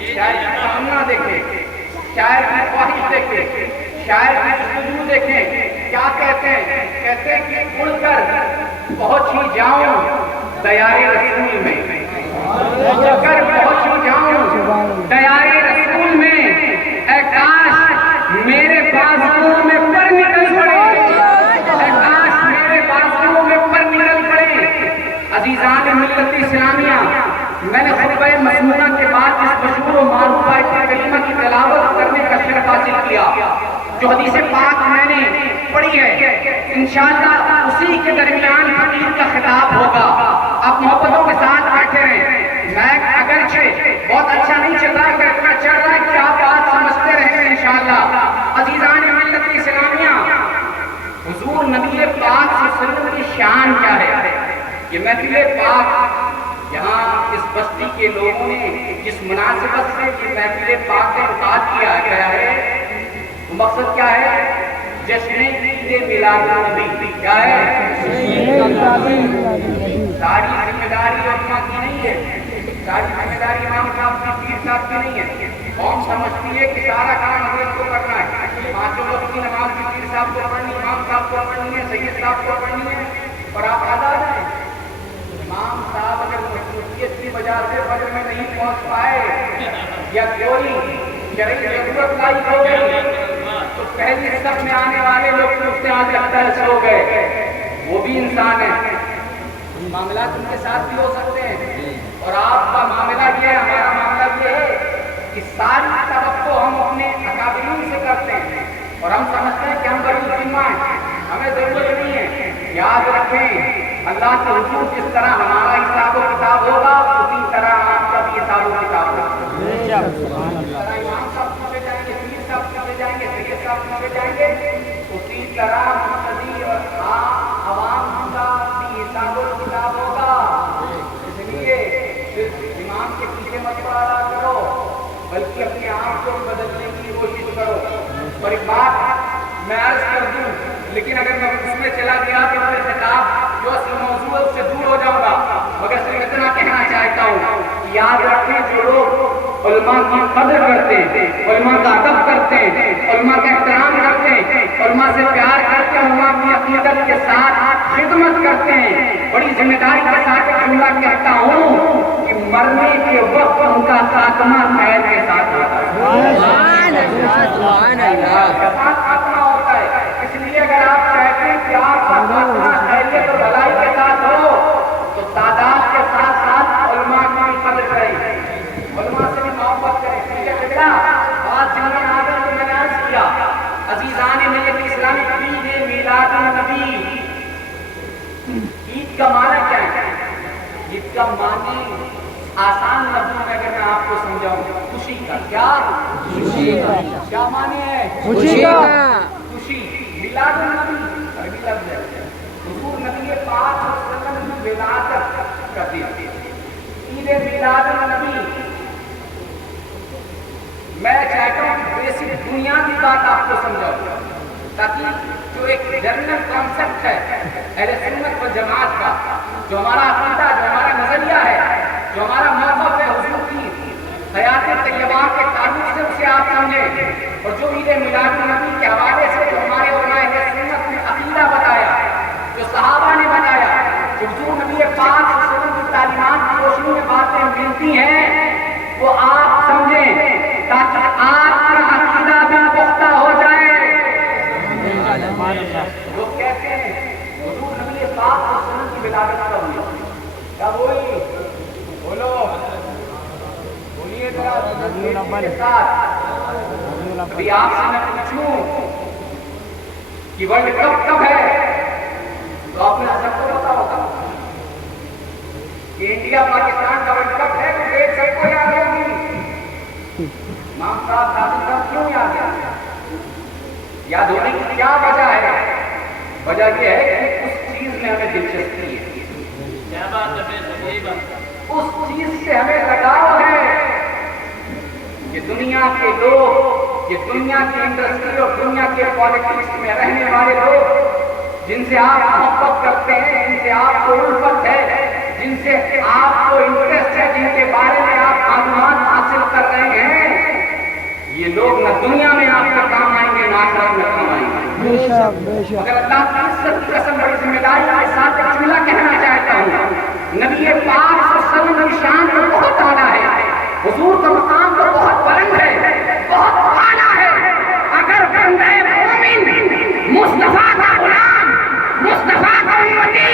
شاید تمنا دیکھیں، شاید خواہش دیکھیں، شاید سجود دیکھیں، کیا کہتے ہیں؟ کہتے ہیں کہ اڑ کر پہنچ ہی جاؤں دیار رسول میں، اڑ کر پہنچ ہی جاؤں دیار رسول میں، اے کاش میرے بازوؤں میں پر نکل پڑے، اے کاش میرے بازوؤں میں پر نکل پڑے۔ عزیزان ملت اسلامیہ، میں نے خطبہ مسنونہ کے بعد اس مشہور و معروف آیت کریمہ کی تلاوت کرنے کا شرف حاصل کیا، جو حدیث پاک میں نے پڑھی ہے، انشاءاللہ اسی کے درمیان فقیر کا خطاب ہوگا۔ آپ محبتوں کے ساتھ بیٹھے رہیں، میں اگرچہ بہت اچھا نہیں چل رہا ہے، اتنا چل رہا ہے کہ آپ بات سمجھتے رہیں گے انشاءاللہ۔ عزیزان ملت اسلامیہ، حضور نبی پاک صلی اللہ علیہ وسلم کی شان کیا ہے؟ یہ محفل پاک یہاں اس بستی کے لوگوں نے جس مناسبت سے یہ محفل پاک کا انعقاد کیا گیا ہے، وہ مقصد کیا ہے؟ جشن عید میلاد النبی۔ کیا ہے؟ ساری ذمہ داری علماء کی نہیں ہے، ساری ذمہ داری امام صاحب کی، پیر صاحب کی نہیں ہے۔ قوم سمجھتی ہے کہ سارا کام حضرت کو کرنا ہے، پانچوں وقت کی نماز بھی پیر صاحب کو پڑھنی، امام صاحب کو پڑھنی ہے، سید صاحب کو پڑھنی ہے، اور آپ آزاد ہیں۔ امام صاحب اگر مصروفیت کی وجہ سے فجر میں نہیں پہنچ پائے یا کوئی شرعی ضرورت لائی ہو گئی تو پہلی صف میں آنے والے لوگ پوچھتے ہیں آج لگتا ہے سو گئے، وہ بھی انسان ہے، معاملات ان کے ساتھ بھی ہو سکتے ہیں۔ اور آپ کا معاملہ یہ ہے، ہمارا معاملہ یہ ہے کہ ساری توقع ہم اپنے اکابرین سے کرتے ہیں اور ہم سمجھتے ہیں کہ ہم بڑی ذمہ ہیں، ہمیں ضرورت نہیں ہے۔ یاد رکھیں، اللہ کے حضور جس طرح ہمارا حساب و کتاب ہوگا اسی طرح آپ کا بھی حساب و کتاب ہوگا۔ امام صاحب پوچھے جائیں گے، پیر صاحب پوچھے جائیں گے، سید صاحب پوچھے جائیں گے، اسی طرح مقتدی اور عوام کا بھی حساب و کتاب ہوگا۔ اس لیے صرف امام کے پیچھے مت پڑا کرو بلکہ اپنے آپ کو بدلنے کی کوشش کرو۔ اور ایک بات میں عرض کر دوں، لیکن اگر میں اس میں چلا گیا تو میرے خطاب جو اصل موضوع ہے اس سے دور ہو جاؤں گا، مگر صرف اتنا کہنا چاہتا ہوں کہ یاد رکھیں جو لوگ علماء کی قدر کرتے ہیں، علماء کا ادب کرتے ہیں، علماء کا احترام کرتے ہیں، علماء سے پیار کرتے ہیں، علماء کی عقیدت کے ساتھ خدمت کرتے ہیں، بڑی ذمہ داری کے ساتھ ایک جملہ کہتا ہوں کہ مرنے کے وقت ان کا خاتمہ خیر کے ساتھ ہوتا ہے۔ سبحان اللہ، خاتمہ ہوتا ہے۔ اس لیے اگر آپ چاہتے ہیں کہ آپ کا خاتمہ خیریت اور بھلائی کے ساتھ ہو تو تعداد کے ساتھ ساتھ علماء کی قدر کریں، علماء سے بھی محبت کریں۔ ٹھیک ہے بیٹا، بات ذہن آ گئی تو میں نے عرض کیا، عزیزان ملت اسلامی، عید میلاد النبی، عید کا معنی کیا ہے؟ عید کا معنی آسان لفظوں میں اگر میں آپ کو سمجھاؤں، خوشی کا۔ کیا؟ خوشی کا۔ کیا معنی ہے؟ خوشی کا۔ خوشی۔ میلاد النبی عربی لفظ ہے، حضور نبی پاک صلی اللہ علیہ وسلم کی ولادت کا دن، عید میلاد النبی۔ میں چاہتا ہوں کہ بیسک بنیادی بات آپ کو سمجھاؤں تاکہ جو ایک جنرل کانسیپٹ ہے اہل سنت والجماعت کا، جو ہمارا عقیدہ، جو ہمارا نظریہ ہے، جو ہمارا موقف ہے حضور کی حیات طیبہ کے تعلق سے، اسے آپ سمجھیں۔ اور جو عید میلاد النبی کے حوالے سے جو ہمارے علماء اہل سنت نے عقیدہ بتایا، جو صحابہ نے بتایا، جو حضور نبی پاک صلی اللہ علیہ وسلم کی تعلیمات کی روشنی میں باتیں ملتی ہیں، وہ آپ سمجھیں تاکہ آپ کا عقیدہ بھی پختہ ہو جائے۔ لوگ کہتے ہیں حضور نبی پاک صلی اللہ علیہ وسلم کی ولادت کب ہوئی؟ کب ہوئی؟ بولو، بولیے ذرا کے ساتھ۔ ابھی آپ سے میں پوچھوں کہ ورلڈ کپ کب ہے تو آپ نے سب کو پتا ہوگا کہ انڈیا پاکستان کا ورلڈ کپ ہے تو ڈیٹ سب کو یاد ہوگی۔ امام صاحب دادی صاحب کیوں یاد ہے؟ یاد ہونے کی کیا وجہ ہے؟ وجہ یہ ہے کہ اس چیز میں ہمیں دلچسپی ہے، اس چیز سے ہمیں لگاؤ ہے کہ دنیا کے لوگ، یہ دنیا کی انڈسٹری اور دنیا کے پالیٹکس میں رہنے والے لوگ جن سے آپ محبت کرتے ہیں، جن سے آپ کو الفت ہے، جن سے آپ کو انٹرسٹ ہے، جن کے بارے میں آپ معلومات حاصل کر رہے مگر اللہ کی عزت کی قسم بڑی ذمہ داری کے ساتھ ایک جملہ کہنا چاہتا ہوں، نبی پاک صلی اللہ علیہ وسلم کی شان تو بہت اعلیٰ ہے، حضور کا مقام تو بہت بلند ہے، بہت اعلیٰ ہے، اگر بندہ مومن مصطفیٰ کا غلام، مصطفیٰ کا امتی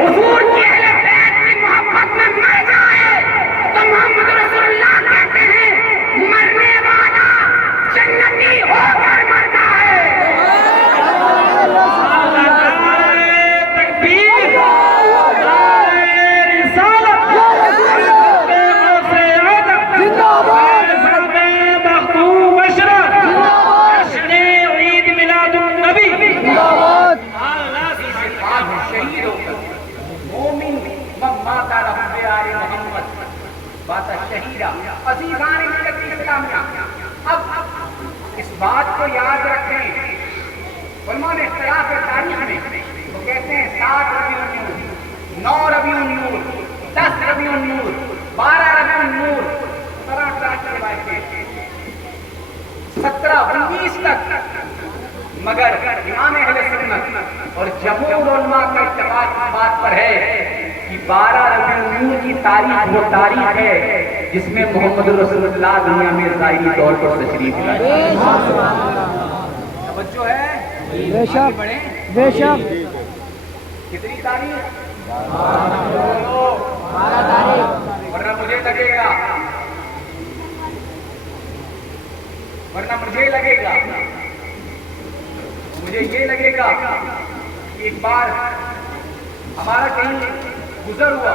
حضور کی اہل بیت کی محبت میں مر جائے تو محمد رسول اللہ کہتے ہیں مرنے والا جنتی ہو کر مرتا ہے۔ عزیزان ملت اسلامیہ، اب اس بات کو یاد رکھیں، علماء نے اختلاف ہے تاریخ میں، وہ کہتے ہیں 7 ربیع النور، 9 ربیع النور، 10 ربیع النور، 12 ربیع النور، 17 کی روایتیں 17 19 تک، مگر امام اہل سنت اور جمہور علماء کا اتفاق اس بات پر ہے کہ 12 ربیع النور کی تاریخ وہ تاریخ ہے جس میں محمد رسول اللہ دنیا میں ظاہری طور پر تشریف لائے۔ توجہ ہے؟ بے شک بے شک۔ کتنی تاریخ؟ 12 تاریخ۔ ورنہ مجھے لگے گا مجھے یہ لگے گا کہ ایک بار ہمارا کہیں گزر ہوا،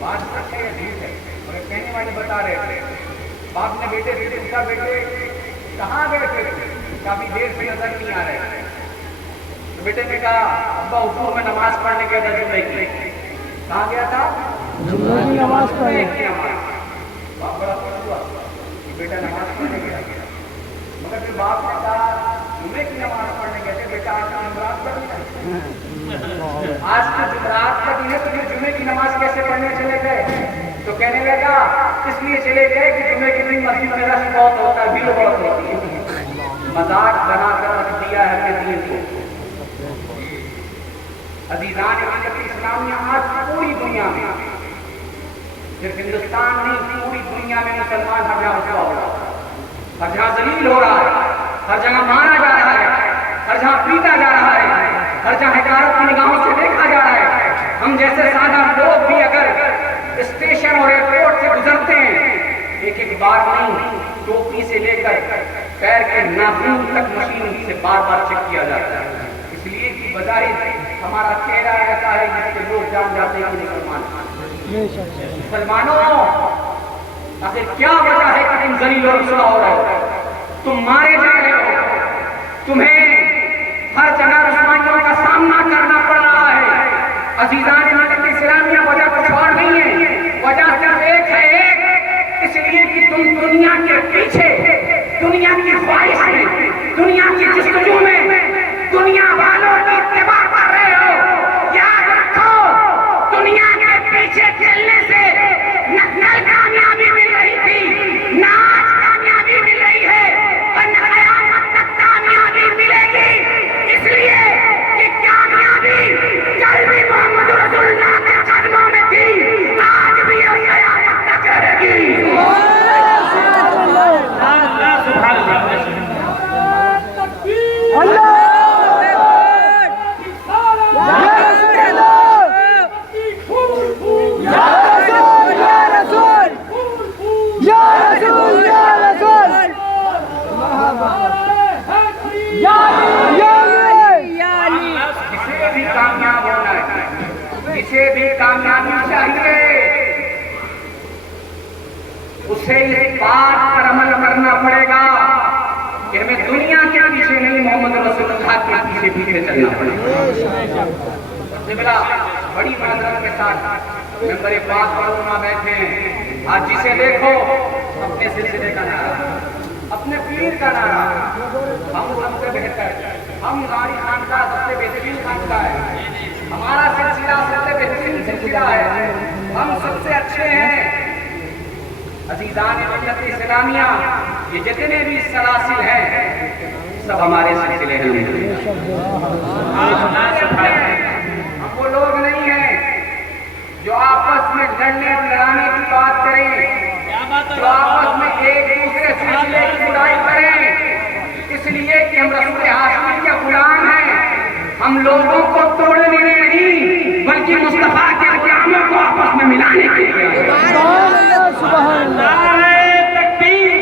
بات سچ ہے جھوٹ ہے، اور کہنے والے بتا رہے تھے، باپ نے بیٹے پوچھا بیٹے کہاں گئے تھے، کافی دیر سے نظر نہیں آ رہے، تو بیٹے نے کہا ابا حضور میں نماز پڑھنے گیا تھا جمعے کی۔ کہاں گیا تھا؟ جمعے کی نماز پڑھنے کی۔ باپ بڑا خوش ہوا کہ بیٹا نماز پڑھنے گیا، مگر پھر باپ نے کہا جمعے کی نماز پڑھنے گئے تھے، بیٹا آج جمعرات کا دن ہے، آج تو جمعرات کا دن ہے تو پھر جمعے کی نماز کیسے پڑھنے چلے گئے؟ تو کہنے لگا اس لیے چلے گئے کہ جمعے کے دن مسجد میں رش بہت ہوتا ہے، بھیڑ بہت ہوتی ہے، مذاق بنا کر رکھ دیا ہے اپنے دین کو۔ عزیزان ملت اسلامیہ، آج پوری دنیا میں، صرف ہندوستان نہیں پوری دنیا میں مسلمان ہر جگہ رسوا ہو رہا ہے، ہر جگہ ذلیل ہو رہا ہے، ہر جگہ مارا جا رہا ہے، ہر جگہ پیٹا جا رہا ہے، ہر جگہ حقارت کی نگاہوں سے دیکھا جا رہا ہے۔ ہم جیسے سادہ لوگ بھی اگر اسٹیشن اور ایئرپورٹ سے گزرتے ہیں، ایک ایک بار نہیں، ٹوپی سے لے کر پیر کے ناخن تک مشین سے بار بار چیک کیا جاتا ہے، اس لیے کہ بظاہر ہمارا چہرہ ایسا ہے جس سے لوگ جان جاتے ہیں کہ مسلمانوں آخر کیا وجہ ہے کہ تم ذلیل اور رسوا ہو رہے ہو، تم مارے جا رہے ہو، تمہیں ہر جگہ رسوائیوں کا سامنا کرنا پڑ رہا ہے۔ عزیزان ملت اسلامیہ، وجہ کچھ اور نہیں ہے، وجہ صرف ایک ہے، ایک اس لیے کہ تم دنیا کے پیچھے، دنیا کی خواہش میں، دنیا کی جستجو میں، دنیا والوں کی اتباع کر رہے ہو۔ یاد رکھو دنیا کے پیچھے چلنے سے نہ کل کامیابی مل رہی تھی، نہ آج کامیابی مل رہی ہے، اور نہ قیامت تک کامیابی ملے گی، اس لیے کہ کامیابی کل بھی محمد رسول اللہ کے قدموں میں تھی، آج بھی اور قیامت تک رہے گی۔ اسے بھی کامیابی چاہیے، اسے اس بات پر عمل کرنا پڑے گا کہ ہمیں دنیا کے پیچھے نہیں، محمد رسول اللہ کے پیچھے پیچھے چلنا پڑے گا۔ بڑی معذرت کے ساتھ ممبر پاک پر علماء بیٹھے ہیں، آج جسے دیکھو اپنے سلسلے کا نعرہ، اپنے پیر کا نعرہ، ہم سب سے بہتر، ہم غاری خانقاہ سب سے بہترین خانقاہ ہے، ہمارا سلسلہ سب سے بہترین سلسلہ ہے، ہم سب سے اچھے ہیں۔ عزیزان ملت اسلامیہ، یہ جتنے بھی سلاسل ہیں سب ہمارے سلسلے ہیں۔ ہم وہ لوگ نہیں ہیں جو آپس میں لڑنے لڑانے کی بات کریں، جو آپس میں ایک دوسرے سلسلے کی برائی کریں، اس لیے کہ ہم رسول ہاشمی کے غلام ہیں۔ ہم لوگوں کو توڑنے نہیں بلکہ مصطفیٰ کے احکاموں کو آپس میں ملانے کے لیے۔ سبحان اللہ، تکبیر،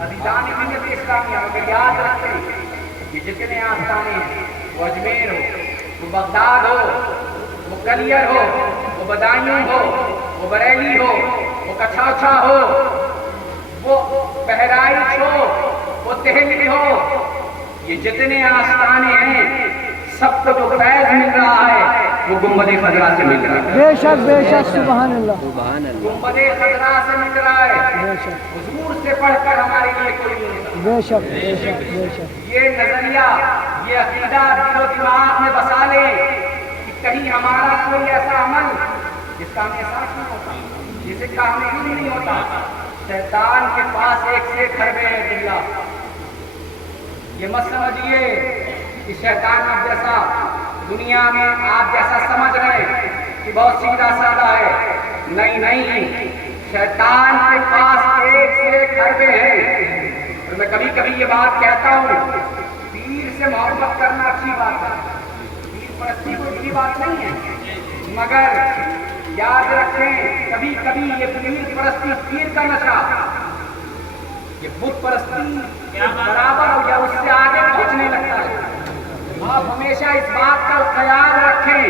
عزیزان ملت اسلامیہ، مگر یاد رکھیں یہ جتنے آستانے ہیں، وہ اجمیر ہو، وہ بغداد ہو، وہ کلیر ہو، وہ بدایوں ہو، وہ بریلی ہو، وہ کچھاچھا ہو، وہ بہرائچ ہو، وہ دہلی ہو، یہ جتنے آستانے ہیں سب کو جو فیض مل رہا ہے وہ گنبد خضرا سے مل رہا ہے۔ بے شک بے شک، سبحان اللہ، گنبد خضرا سے مل رہا ہے۔ حضور سے پڑھ کر ہمارے لیے کوئی نہیں ہوتا۔ بے شک بے شک بے شک، یہ نظریہ، یہ عقیدہ دل و دماغ میں بسا لیں کہ کہیں ہمارا کوئی ایسا عمل جس کا ہمیں احساس نہیں ہوتا، جسے کا ہمیں علم نہیں ہوتا، شیطان کے پاس ایک سے کھربے ہے باللہ۔ یہ مت سمجھیے کہ شیطان آپ جیسا دنیا میں آپ جیسا سمجھ رہے ہیں کہ بہت سیدھا سادہ ہے، نہیں نہیں، شیطان کے پاس ایک سے کھربے ہیں۔ اور میں کبھی کبھی یہ بات کہتا ہوں، پیر سے محبت کرنا اچھی بات ہے، پیر پرستی کوئی بری بات نہیں ہے، مگر یاد رکھیں کبھی کبھی یہ پیر پرستی، پیر کا نشہ، یہ بت پرستی برابر ہو یا اس سے آگے پہنچنے لگتا ہے۔ آپ ہمیشہ اس بات کا خیال رکھیں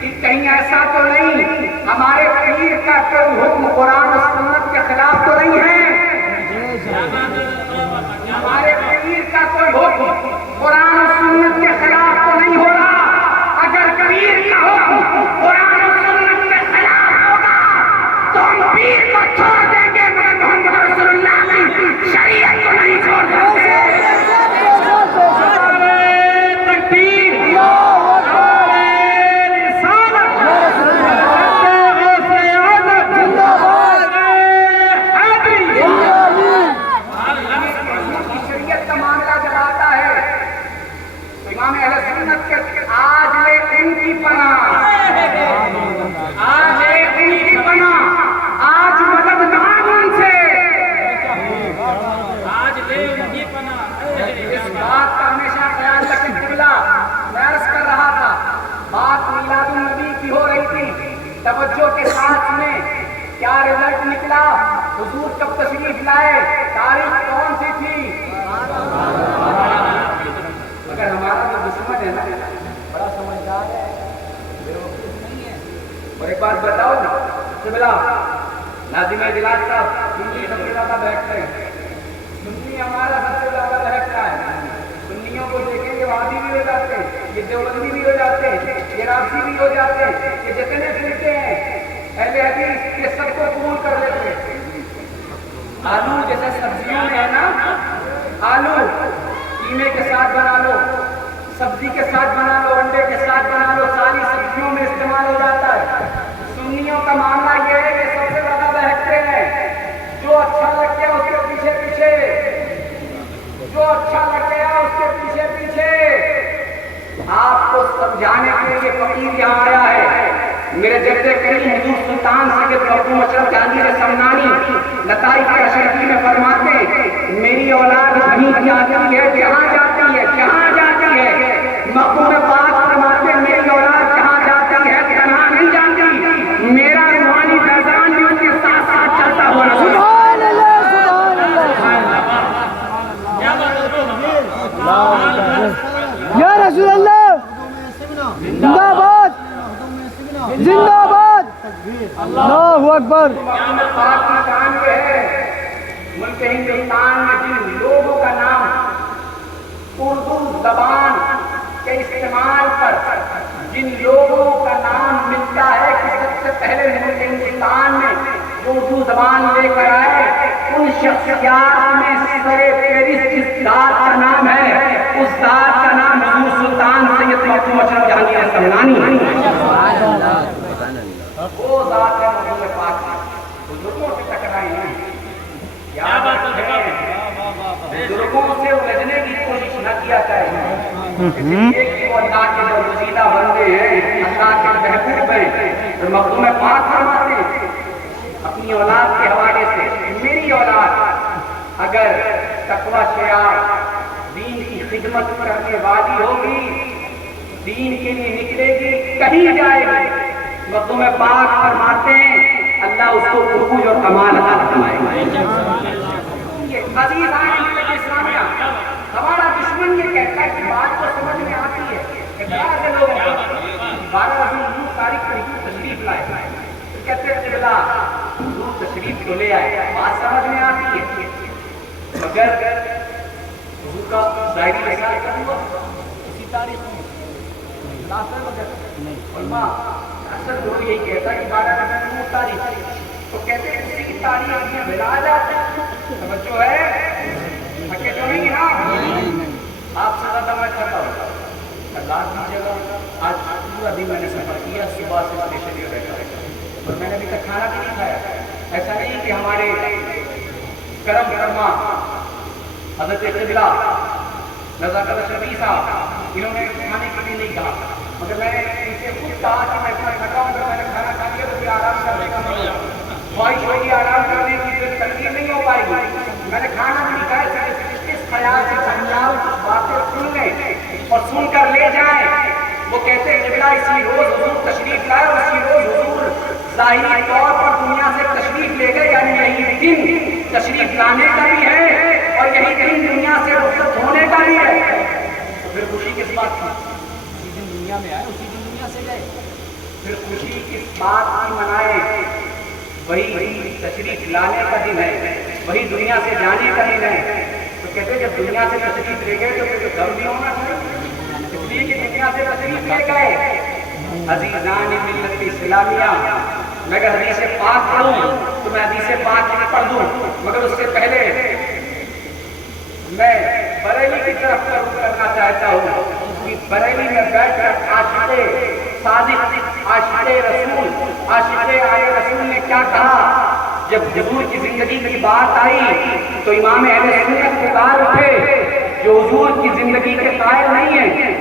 کہ کہیں ایسا تو نہیں ہمارے پیر کا کوئی حکم قرآن و سنت کے خلاف تو نہیں ہے، ہمارے پیر کا کوئی حکم قرآن و سنت کے خلاف تو نہیں ہو رہا۔ اگر پیر کا حکم قرآن و سنت کے خلاف ہوگا تو ہم پیر کو چھوڑ دیں گے، مگر محمد رسول اللہ کی شریعت کو نہیں چھوڑ دیں گے۔ توجہ کے ساتھ میں کیا رزلٹ نکلا، حضور کب تشریف لائے، تاریخ کون سی تھی؟ مگر ہمارا جو دشمن ہے نا بڑا سمجھدار ہے، بیوقوف نہیں ہے۔ اور ایک بات بتاؤ نا، قبلہ ناظم دلات صاحب سنی سب سے زیادہ بیٹھتے ہیں، سنی ہمارا سب سے زیادہ بیٹھتا ہے۔ سنیوں کو دیکھیں گے وہابی بھی ہو جاتے ہیں، یہ دیوبندی بھی ہو جاتے ہیں، یہ رافضی بھی ہو جاتے ہیں، یہ جتنے فرقے ہیں اہل حدیث یہ سب کو قبول کر لیتے ہیں۔ آلو جیسے سبزیوں میں ہے نا، آلو قیمے کے ساتھ بنا لو، سبزی کے ساتھ بنا لو، انڈے کے ساتھ بنا لو، ساری سبزیوں میں استعمال ہو جاتا ہے۔ سنیوں کا معاملہ یہ ہے کہ سب سے زیادہ بہترے ہیں، جو اچھا لگ گیا اس کے پیچھے پیچھے، جو اچھا لگ گیا اس کے پیچھے پیچھے۔ آپ کو سمجھانے کے لیے فقیر یہاں آیا ہے، میرے جد کریم حضور سلطان سید محبوب اشرف جہانگیر سمنانی لطائف اشرفی میں فرماتے ہیں، میری اولاد کہیں جاتی ہے جہاں جاتی ہے، جہاں جاتی ہے، محبوب پاک فرماتے ہیں میری اولاد جہاں جاتی ہے تنہا نہیں جاتی، میرا روحانی فیضان بھی اس کے ساتھ ساتھ چلتا ہوا نظر۔ سبحان اللہ، سبحان اللہ، یا رسول اللہ، زندہ باد زندہ باد، اللہ اکبر۔ پاک کی جان یہ ہے، ملک ہندوستان میں جن لوگوں کا نام اردو زبان کے استعمال پر جن لوگوں کا نام ملتا ہے کہ سب سے پہلے ملک ہندوستان میں جو اردو زبان لے کر آئے، ان شخصیات میں سر فہرست جس ذات کا نام ہے، اس ذات کا نام حضور اس لیے کہ وہ اللہ کے برگزیدہ بندے ہیں، اللہ کے محبوب ہیں، اور مخدوم پاک فرماتے ہیں اپنی اولاد کے حوالے سے، میری اولاد اگر تقوی شعار دین کی خدمت کرنے والی ہوگی، دین کے لیے نکلے گی، کہیں جائے گی، مخدوم پاک فرماتے ہیں اللہ اس کو عروج اور کمال عطا فرمائے گا۔ عزیز ملت اسلامیہ، ہمارا دشمن یہ کہتا ہے کہ بات تو سمجھ میں آتی ہے، اعتراض ہے لوگوں کا، 12 ربیع تاریخ کو حضور تشریف لائے، کہتے ہیں قبلہ حضور تشریف تو لے آئے، بات سمجھ میں آتی ہے، مگر حضور کا ظاہری وصال کب ہوا؟ اسی تاریخ میں علماء اصل جو یہی کہتا ہے کہ 12 ربیع تاریخ، تو کہتے ہیں اسی کی تاریخ میں ملا جاتا ہے، توجہ ہے، تھکے تو نہیں نا؟ آپ سے زیادہ میں تھکا ہوں، اللہ کی جگہ آج پورا دن میں نے سفر کیا، صبح سے اسٹیشن پہ بیٹھا اور میں نے ابھی تک کھانا بھی نہیں کھایا۔ ایسا نہیں کہ ہمارے کرم فرما حضرت قبلہ رضاکر شفیع صاحب انہوں نے کھانے کے لیے نہیں کہا، مگر میں نے ان سے خود کہا کہ میں اتنا تھکا ہوں، اگر میں نے کھانا کھا لیا تو پھر آرام کرنے کا خواہش ہوگی، آرام کرنے کی پھر تکلیف نہیں ہو پائے گی۔ میں نے کھانا بھی نہیں کھایا، اس خیال سے سمجھاؤ کچھ باتیں سن لیں اور سن کر لے جائیں۔ وہ کہتے ہیں قبلہ اسی روز حضور تشریف لائے اور اسی روز حضور ظاہری طور پر دنیا سے تشریف لے گئے، یعنی یہی دن تشریف لانے کا بھی ہے اور یہی دن دنیا سے رخصت ہونے کا بھی ہے، تو پھر خوشی کس بات کی؟ اسی دن دنیا میں آئے، اسی دن دنیا سے گئے، پھر خوشی کس بات کی منائیں؟ وہی تشریف لانے کا دن ہے، وہی دنیا سے جانے کا دن ہے، تو کہتے ہیں جب دنیا سے تشریف لے گئے تو پھر غم بھی ہونا چاہیے، اس لیے کہ دنیا سے تشریف لے گئے۔ عزیزان ملت اسلامیہ، میں اگر حدیث پاک پڑھوں تو میں حدیث پاک نہیں پڑھ دوں، مگر اس سے پہلے میں بریلی کی طرف رخ کرنا چاہتا ہوں کہ بریلی میں بیٹھ کر عاشق صادق، عاشق رسول، عاشق آئے رسول نے کیا کہا؟ جب حضور کی زندگی کی بات آئی تو امام اہل سنت پکار اٹھے جو حضور کی زندگی کے قائل نہیں ہیں،